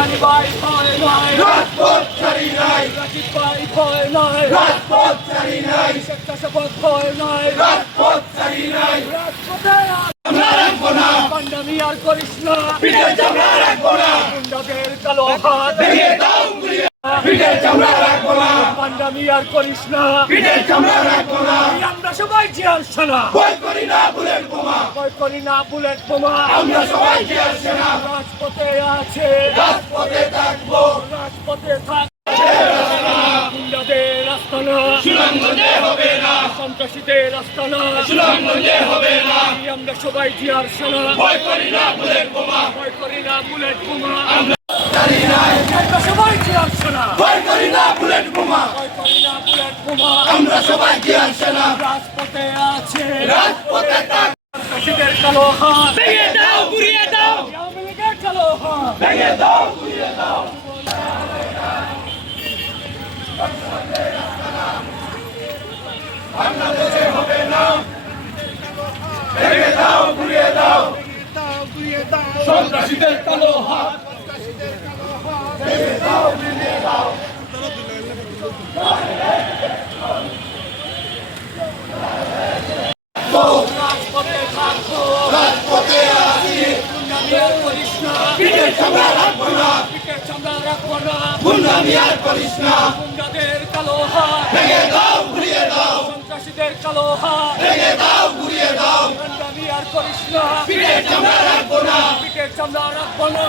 কাদিয়ানি ভাই ভয় নাই, রাজপথ ছাড়ি নাই, রাজীব ভাই ভয় নাই, রাজপথ ছাড়ি নাই, স্বেচ্ছাসেবক ভয় নাই, রাজপথ ছাড়ি নাই। রাজপথে আমরা রাখবো না, পান্ডামি আর করিস না, পিঠের চামড়া রাখবো না, গুন্ডাদের কালো হাত ভেঙে দাও গুড়িয়ে, পিঠের চামড়া রাখবো না, পান্ডামি আর করিস না, পিঠের চামড়া রাখবো না। আমরা সবাই জিয়ার সেনা, ভয় করি না বুলেট বোমা, ভয় করি না বুলেট বোমা, আমরা সবাই জিয়ার সেনা, রাজপথে আছে, রাজপথে থাকবো, রাজপথে থাক, গুন্ডাদের আস্তানা, সুনামগঞ্জে হবে না, সন্ত্রাসীদের আস্তানা, সুনামগঞ্জে হবে না। আমরা সবাই জিয়ার সেনা, ভয় করি না বুলেট বোমা, ভয় করি না বুলেট বোমা, ছাড়ি নাই, আমরা সবাই জিয়ার সেনা, ভয় করি না বুলেট বোমা, ভয় করি না বুলেট বোমা, আমরা সবাই জিয়ার সেনা, রাজপথে আছে, রাজপথে থাক, সন্ত্রাসীদের কালো হাত, ভেঙে দাও গুড়িয়ে দাও, আওয়ামী লীগের কালো হাত, ভেঙে দাও গুড়িয়ে দাও। বাংলাদেশে হবে না, ভেঙে দাও গুড়িয়ে দাও, সন্ত্রাসীদের কালো হাত, ভেঙে দাও গুড়িয়ে দাও। রাজপথে থাকবো, রাজপথে আছি, গুন্ডামি আর করিস না, পিঠের চামড়া রাখবো না, পিঠের চামড়া রাখবো না, গুন্ডামি আর করিস না, গুন্ডাদের কালো হাত, ভেঙে দাও গুড়িয়ে দাও, সন্ত্রাসীদের কালো হাত, ভেঙে দাও গুড়িয়ে দাও, গুন্ডামি আর করিস না, পিঠের চামড়া রাখবো না, পিঠের চামড়া রাখবো না।